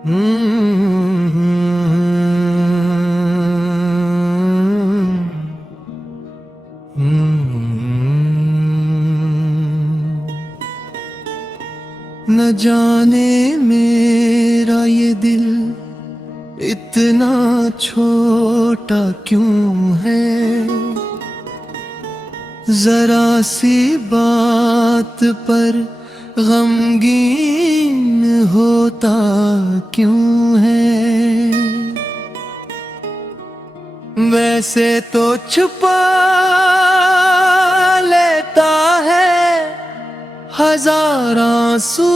न जाने मेरा ये दिल इतना छोटा क्यों है, जरा सी बात पर गमगीन होता क्यों है। वैसे तो छुपा लेता है हजार आंसू,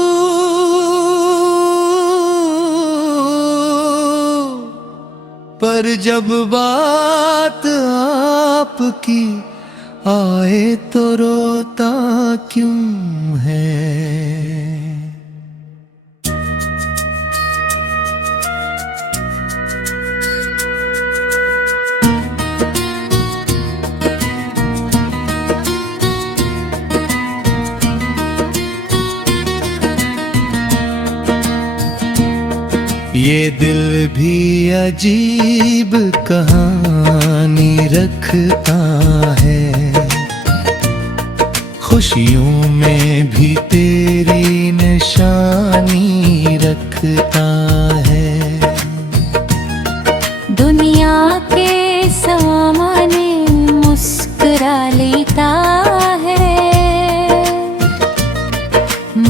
पर जब बात आपकी आए तो रोता क्यों है। ये दिल भी अजीब कहानी रखता है, खुशियों में भी तेरी निशानी रखता है। दुनिया के सामने मुस्कुरा लेता है,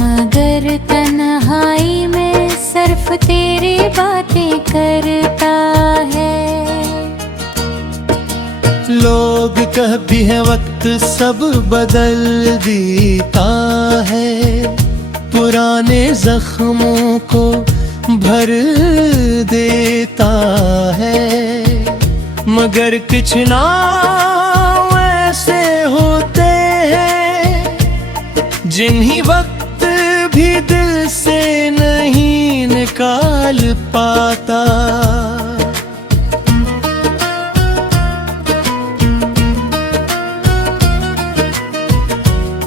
मगर तन्हाई में सिर्फ तेरी बातें करता है। लोग कहते हैं वक्त सब बदल देता है, पुराने जख्मों को भर देता है, मगर कुछ नाम ऐसे होते हैं जिन्हीं वक्त भी दिल से नहीं निकाल पाता।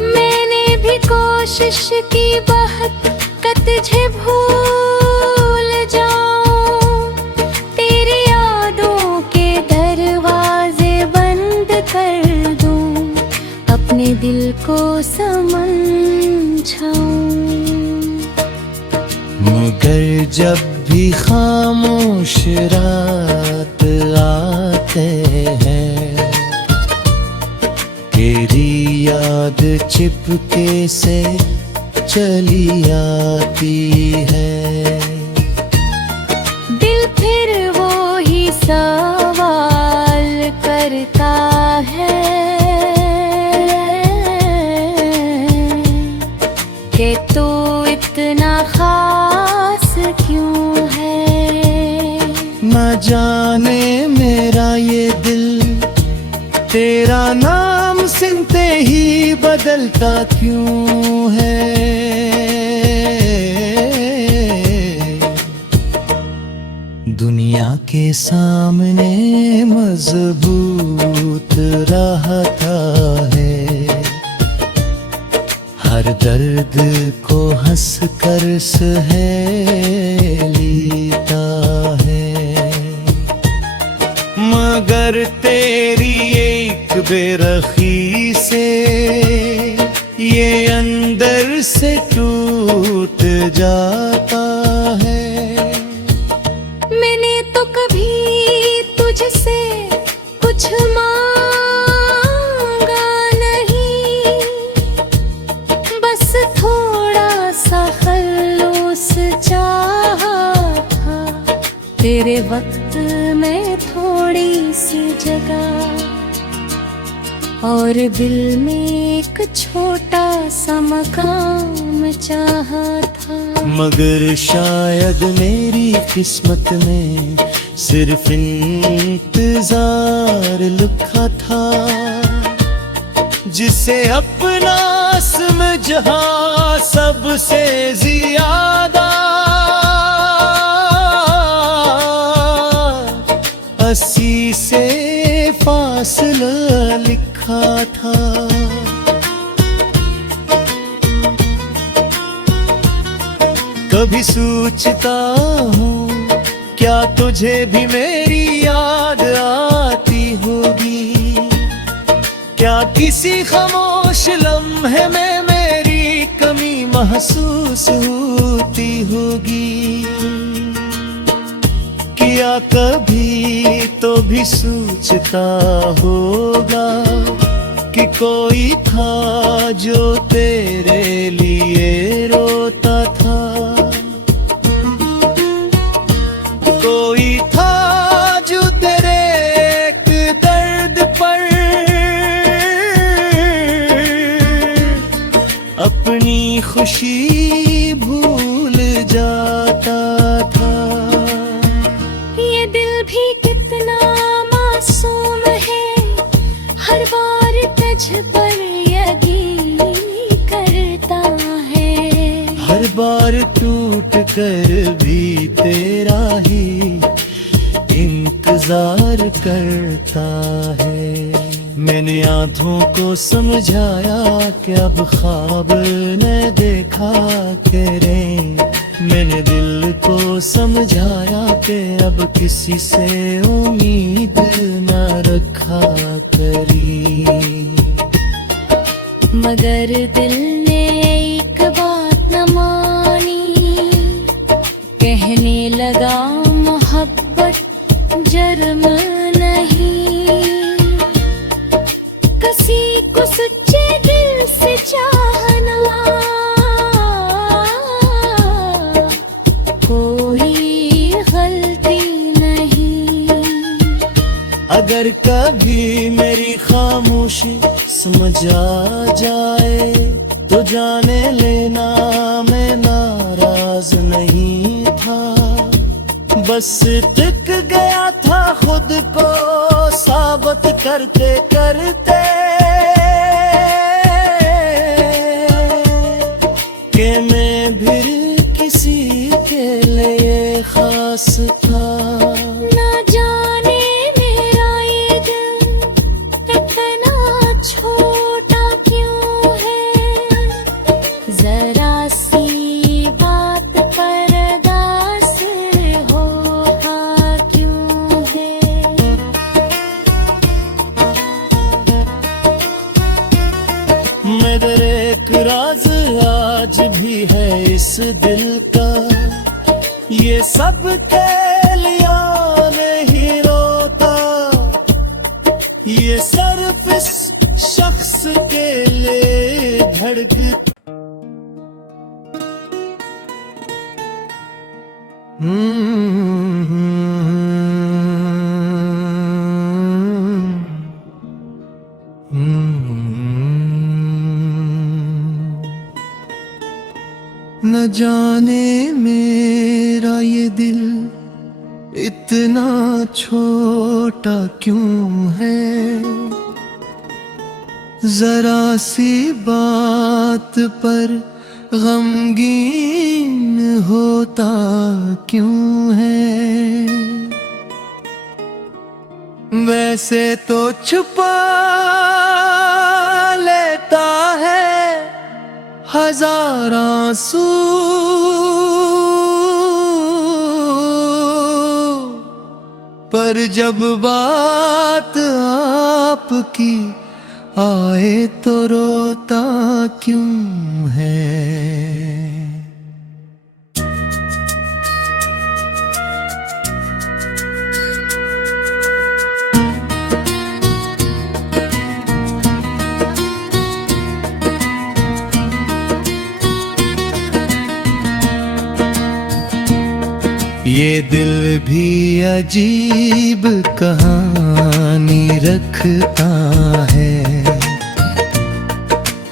मैंने भी कोशिश की बहुत कि तुझे भूल जाऊं, तेरी यादों के दरवाजे बंद कर दूं, अपने दिल को समझाऊं। मगर जब भी खामोश रात आते हैं, तेरी याद चिपके से चली आती है। दिल फिर वो ही सवाल करता है कि तू इतना खास क्यों है। न जाने मेरा ये दिल तेरा नाम सुनते ही बदलता क्यों है। दुनिया के सामने मजबूत रहता है, हर दर्द को हंस कर सहेलीता है, मगर तेरी एक बेरखी से ये अंदर से टूट जाता है। मैंने तो कभी तुझसे कुछ मांगा नहीं, बस थोड़ा सा खलूस चाहा था, तेरे वक्त में थोड़ी सी जगह और दिल में एक छोटा सा मकाम चाहा था। मगर शायद मेरी किस्मत में सिर्फ इंतजार लिखा था, जिसे अपना समझा सबसे ज्यादा, अस्सी से फासला लिखा था। कभी सोचता हूँ क्या तुझे भी मेरी याद आती होगी, क्या किसी खामोश लम्हे में मेरी कमी महसूस होती होगी। क्या कभी तो भी सोचता होगा कि कोई था जो तेरे लिए रोता था, कोई था जो तेरे एक दर्द पर अपनी खुशी भूल जाता था। ये दिल भी कितना मासूम है, हर बार तुझ पर यकीन करता है, हर बार टूट कर भी तेरा ही इंतजार करता है। मैंने आँखों को समझाया कि अब ख्वाब न देखा करे, मैंने दिल को समझाया कि अब किसी से उम्मीद न रखा करी। मगर दिल ने एक बात न मानी, कहने लगा मोहब्बत जुर्म नहीं, किसी को सच्चे दिल से चाहना कोई गलती नहीं। अगर कभी मेरी खामोशी समझ आ जाए तो जाने लेना मैं नाराज नहीं था, बस टिक गया था खुद को साबित करते करते कि मैं भी किसी के लिए खास था। ना जाने मेरा ये दिल इतना छोटा क्यों है, जरा सी बात पर दास होता क्यों है। मगर एक राज आज भी है इस दिल का, ये सब के लिया नहीं रोता, ये सिर्फ इस शख्स के लिए धड़कता। न जाने मेरा ये दिल इतना छोटा क्यों है, जरा सी बात पर गमगीन होता क्यों है। वैसे तो छुपा लेता है हजार आंसू, पर जब बात आपकी आए तो रोता क्यों है। ये दिल भी अजीब कहानी रखता है,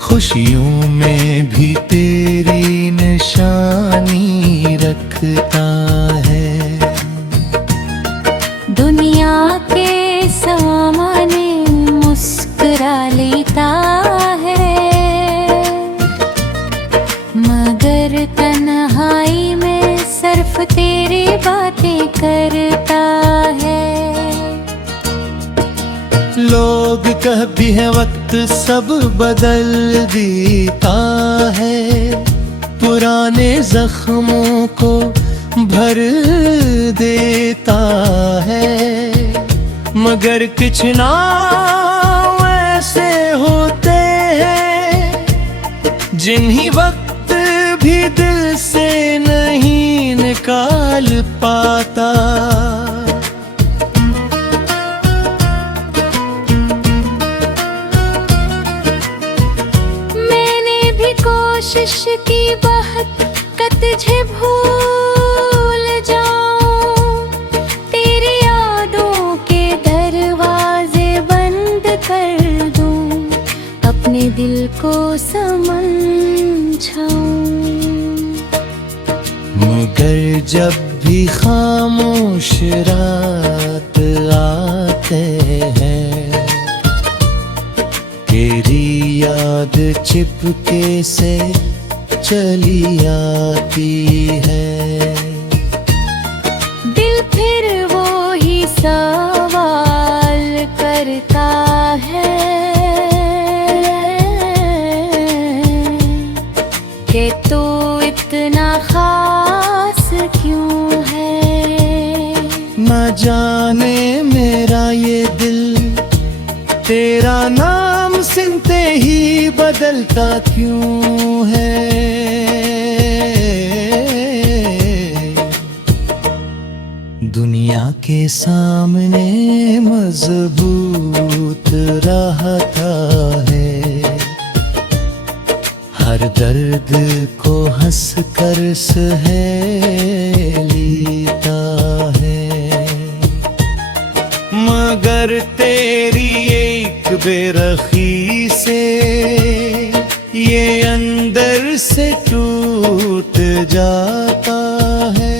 खुशियों में भी तेरी निशानी रखता है। दुनिया के सामने मुस्कुरा लेता है, मगर तन्हाई में सिर्फ तेरी बातें करता है। लोग कहते हैं वक्त सब बदल देता है, पुराने जख्मों को भर देता है, मगर कुछ नाम ऐसे होते हैं जिन्हीं वक्त भी दिल से नहीं निकाल पाता। मैंने भी कोशिश की बहुत तुझे भूल जाऊं, तेरी यादों के दरवाजे बंद कर दूं, अपने दिल को समझाऊं। मगर जब भी खामोश रात आते हैं, तेरी याद चिपके से चली आती है। दिल फिर वो ही सवाल करता है कि तू इतना खास क्यों है। न जाने मेरा ये दिल तेरा नाम सुनते ही बदलता क्यों है। दुनिया के सामने मजबूत रहता है, हर दर्द को हंस कर सहेलीता है, मगर तेरी एक बेरखी से ये अंदर से टूट जाता है।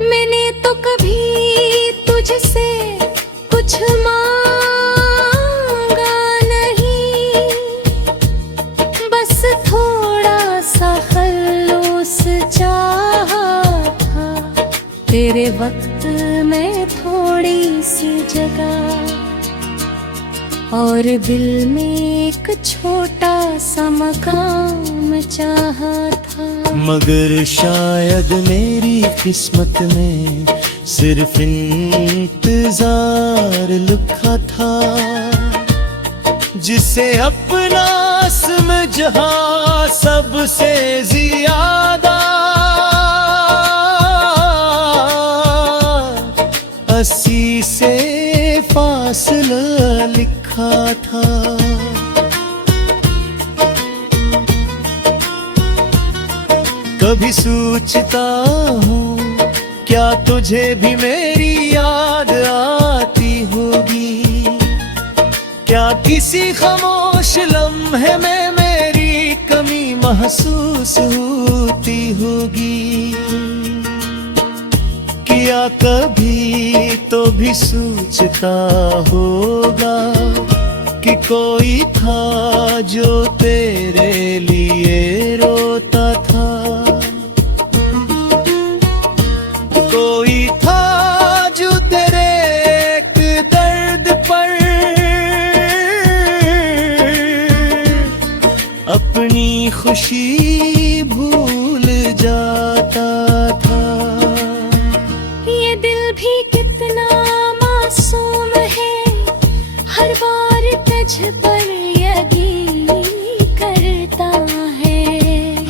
मैंने तो कभी तुझसे कुछ मांगा नहीं, बस थोड़ा सा खलूस चाहा था, तेरे वक्त में थोड़ी सी जगह और दिल में एक छोटा सा मकाम चाहा था। मगर शायद मेरी किस्मत में सिर्फ इंतजार लिखा था, जिसे अपना समझा सबसे ज्यादा, अस्सी से फासला लिखा था। कभी सोचता हूँ क्या तुझे भी मेरी याद आती होगी, क्या किसी खामोश लम्हे में मेरी कमी महसूस होती होगी। किया कभी तो भी सोचता होगा कि कोई था जो तेरे लिए रोता था, कोई था जो तेरे एक दर्द पर अपनी खुशी भूल जाता था। ये दिल भी कितना मासूम है, हर बार तुझ पर यकीन करता है,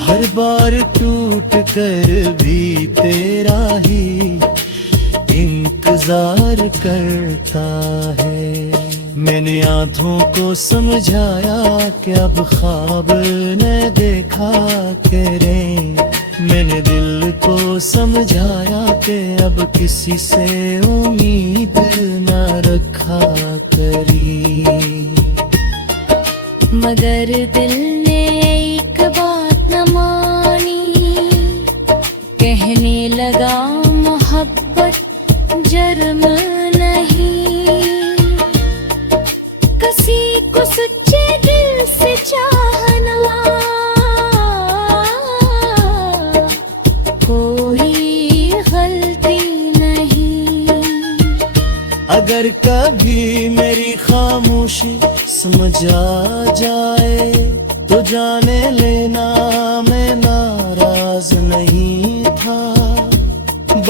हर बार टूट कर भी तेरा ही इंतजार करता है। मैंने आंखों को समझाया कि अब ख्वाब न देखा करे, मैंने दिल को समझाया कि अब किसी से उम्मीद न रखा करी, मगर दिल ने एक बात न मानी, कहने लगा मोहब्बत जर्म नहीं, किसी को सच्चे दिल से चाहना कोई गलती नहीं। अगर कभी मेरी खामोशी समझ आ जाए तो जाने लेना मैं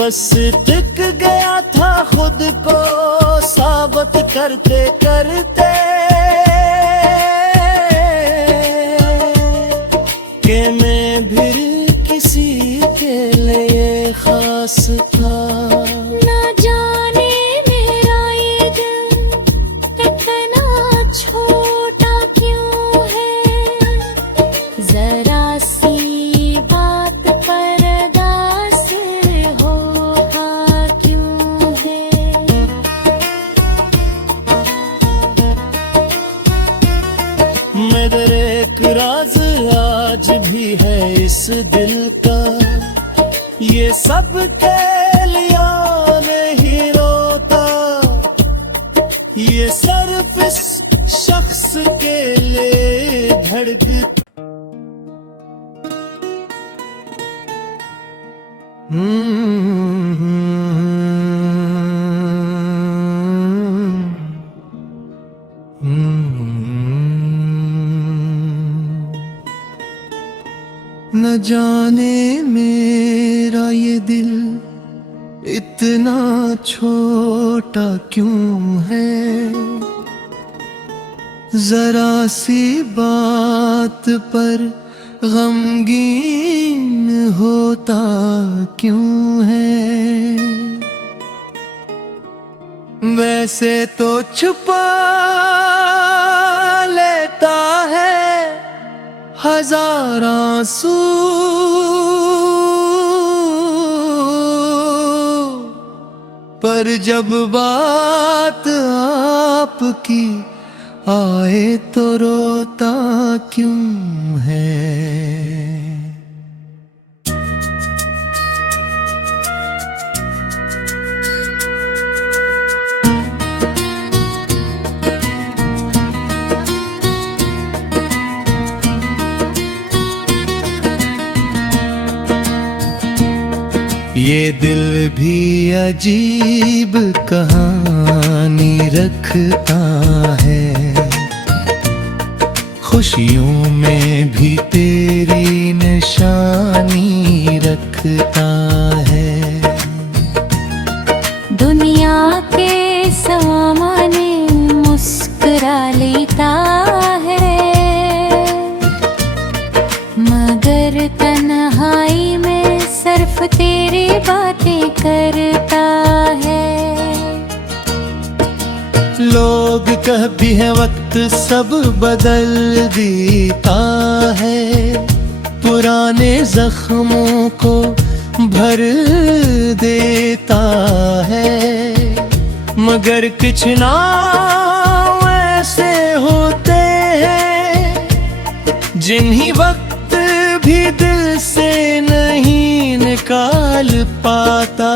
बस टिक गया था खुद को साबित करते करते कि मैं भी किसी के लिए खास था। ना जाने मेरा ये दिल इतना छोटा क्यों है, जरा सी बात पर दासिल होता क्यों है। मगर एक राज आज भी है इस दिल का, ये सब के लिए नहीं रोता, ये सिर्फ इस शख्स के लिए धड़कता। न जाने मेरा ये दिल इतना छोटा क्यों है, जरा सी बात पर गमगीन होता क्यों है। वैसे तो छुपा लेता है हजार आंसू, पर जब बात आपकी आए तो रोता क्यों है। ये दिल भी अजीब कहानी रखता है, खुशियों में भी तेरी निशानी रखता है। दुनिया के सामने मुस्कुरा लेता है, मगर तन्हाई में सिर्फ तेरी बातें करता है। लोग कहते हैं वक्त सब बदल देता है, पुराने जख्मों को भर देता है, मगर कुछ नाम ऐसे होते हैं जिन्हीं वक्त भी दिल से नहीं निकाल पाता।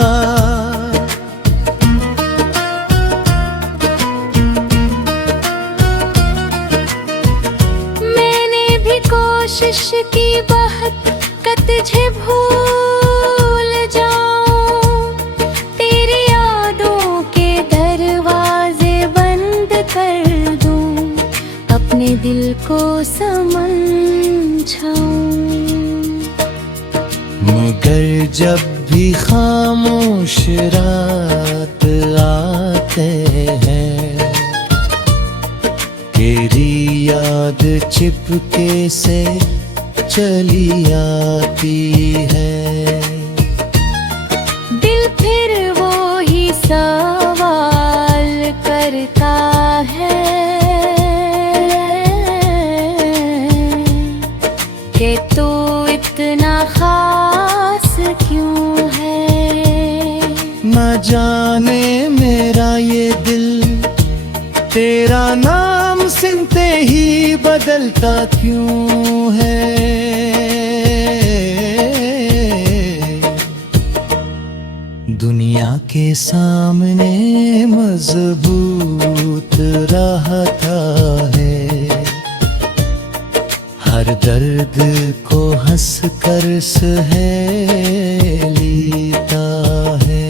मैंने भी कोशिश की बहुत कि तुझे भूल जाऊं, तेरी यादों के दरवाजे बंद कर दूं, अपने दिल को समझाऊं। मगर जब भी खामोश रात आते हैं, तेरी याद चिपके से चली आती है। दिल फिर वो ही सवाल करता है कि तू इतना खास क्यों है। न जाने मेरा ये दिल तेरा नाम सुनते ही बदलता क्यों है। दुनिया के सामने मजबूत रहता है, हर दर्द को हंस कर सहेलीता है,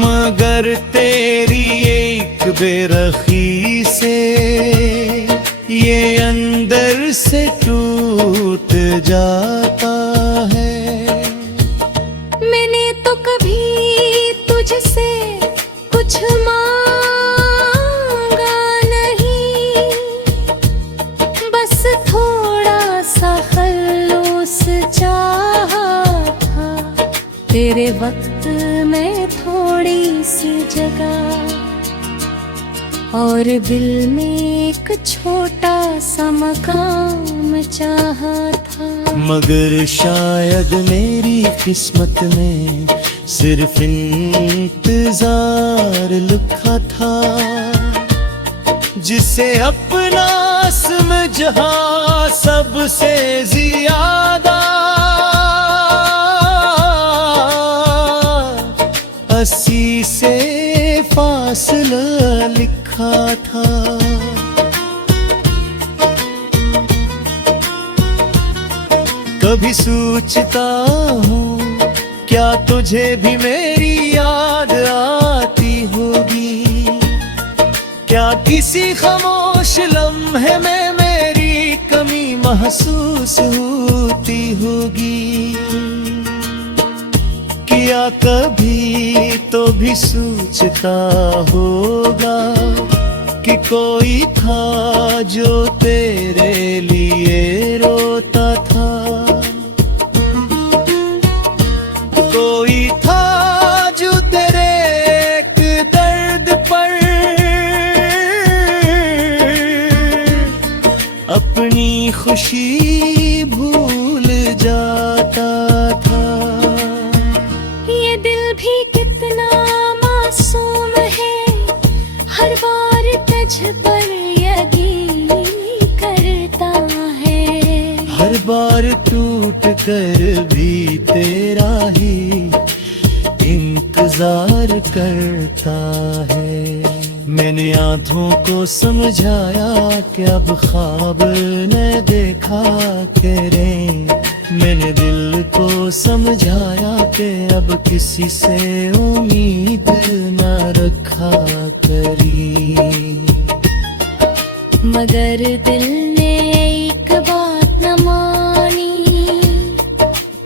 मगर तेरी एक बेरखी से ये अंदर से टूट जाता है। वक्त में थोड़ी सी जगह और दिल में एक छोटा सा मकाम चाहा था। मगर शायद मेरी किस्मत में सिर्फ इंतजार लिखा था, जिसे अपना समझा सबसे ज्यादा अस्सी से फासला लिखा था। कभी सोचता हूँ क्या तुझे भी मेरी याद आती होगी, क्या किसी खामोश लम्हे में मेरी कमी महसूस होती होगी। किया कभी तो भी सोचता होगा कि कोई था जो तेरे लिए रोता था, कोई था जो तेरे एक दर्द पर अपनी खुशी भूल जाता था। ये दिल भी कितना मासूम है, हर बार तुझ पर यकीन करता है, हर बार टूट कर भी तेरा ही इंतजार करता है। मैंने आँखों को समझाया कि अब ख्वाब न देखा करे, मैंने दिल को समझाया कि अब किसी से उम्मीद न रखा करी। मगर दिल ने एक बात न मानी,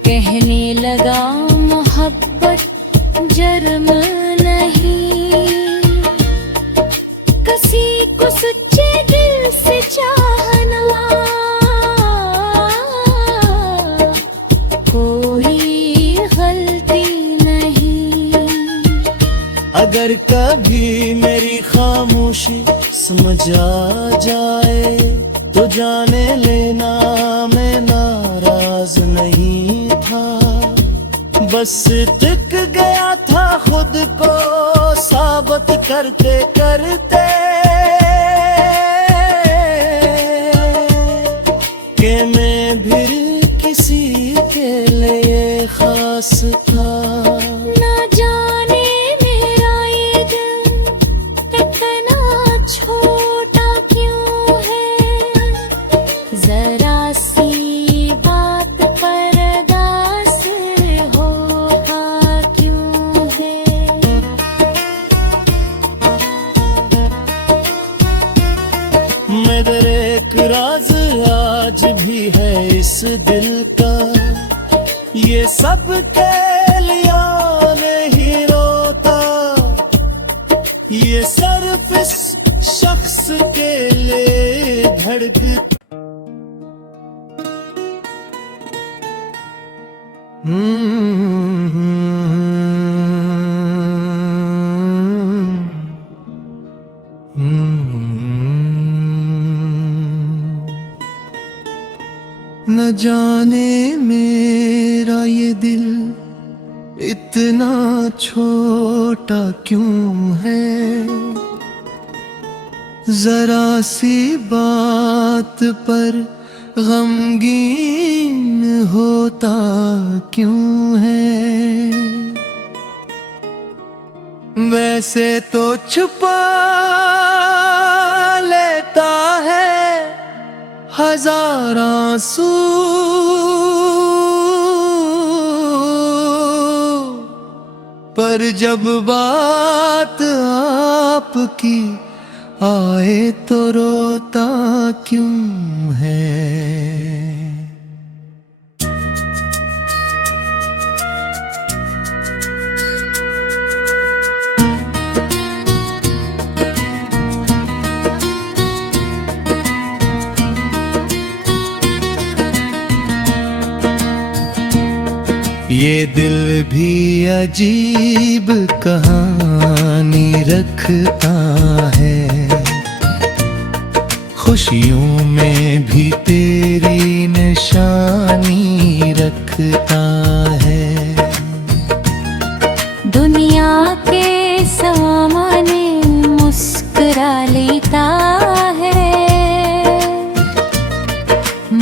कहने लगा मोहब्बत जर्म नहीं, किसी को सच्चे दिल से चाहना कोई गलती नहीं। अगर कभी मेरी खामोशी समझ आ जाए तो जाने लेना मैं नाराज नहीं था, बस थक गया था खुद को साबित करते करते कि मैं भी किसी के लिए खास था। ना जाने मेरा ये दिल इतना छोटा क्यों है, जरा सी बात पर दास होगा क्यों है। मगर एक राज आज भी है इस दिल का, ये सब के लिया नहीं रोता, ये सिर्फ इस शख्स के लिए धड़कता। न जाने मेरा ये दिल इतना छोटा क्यों है, जरा सी बात पर गमगीन होता क्यों है। वैसे तो छुपा लेता है हजार आंसू, पर जब बात आपकी आए तो रोता क्यों है। ये दिल भी अजीब कहानी रखता है, खुशियों में भी तेरी निशानी रखता है। दुनिया के सामने मुस्कुरा लेता है,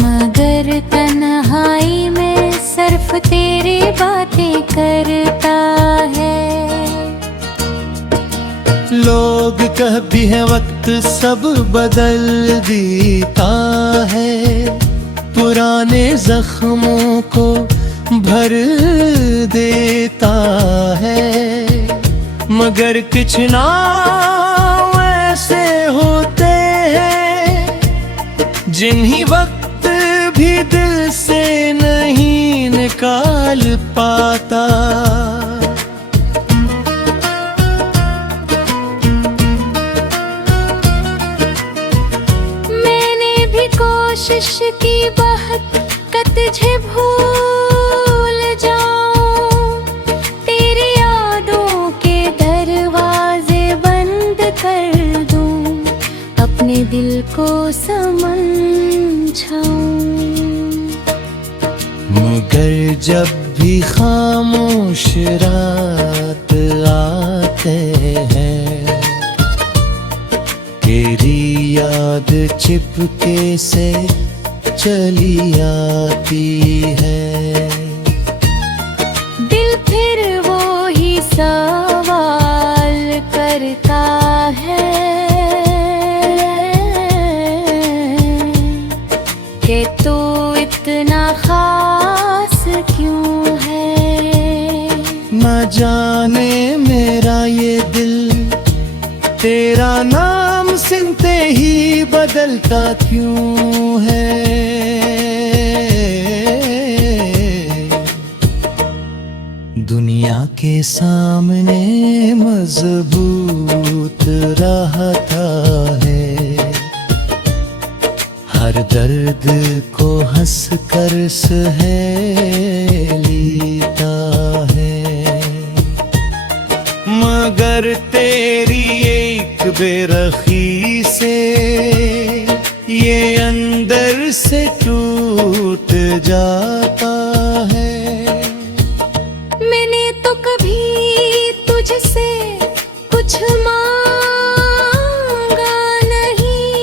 मगर तन्हाई में सिर्फ तेरी बातें करता है। लोग कहते हैं वक्त सब बदल देता है, पुराने जख्मों को भर देता है, मगर कुछ नाम ऐसे होते हैं जिन्हीं वक्त भी दिल से नहीं निकाल पाता। मैंने भी कोशिश की बहुत कि तुझे भूल जाऊं, तेरी यादों के दरवाजे बंद कर दूं, अपने दिल को समझाऊं। मगर जब भी खामोश रात आते हैं, तेरी याद चिपके से चली आती है। दिल फिर वो ही सवाल करता है कि तू इतना खास क्यों है। न जाने मेरा ये दिल तेरा नाम सुनते ही बदलता क्यों है। दुनिया के सामने मजबूत रहता है, हर दर्द को हंस कर सहेलता है, मगर तेरी एक बेरखी से ये अंदर से टूट जाता है। मैंने तो कभी तुझसे कुछ मांगा नहीं,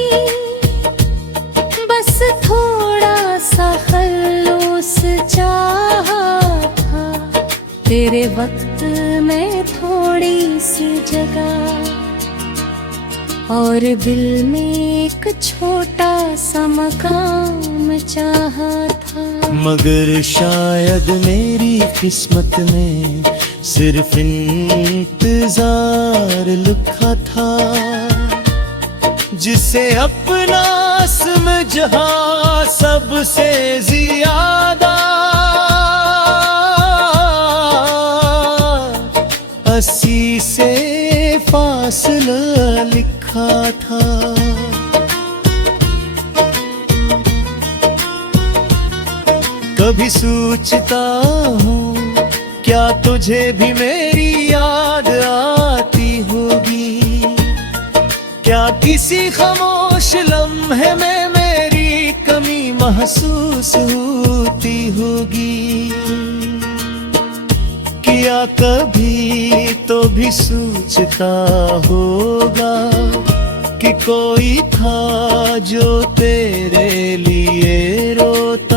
बस थोड़ा सा खलूस चाहा था, तेरे वक्त में थोड़ी सी जगह और दिल में एक छोटा सा मकाम चाहा था। मगर शायद मेरी किस्मत में सिर्फ इंतजार लिखा था, जिसे अपना समझा सबसे ज्यादा, अस्सी से फासला लिखा था। कभी सोचता हूँ क्या तुझे भी मेरी याद आती होगी, क्या किसी खामोश लम्हे में मेरी कमी महसूस होती होगी। किया कभी तो भी सोचता होगा कि कोई था जो तेरे लिए रोता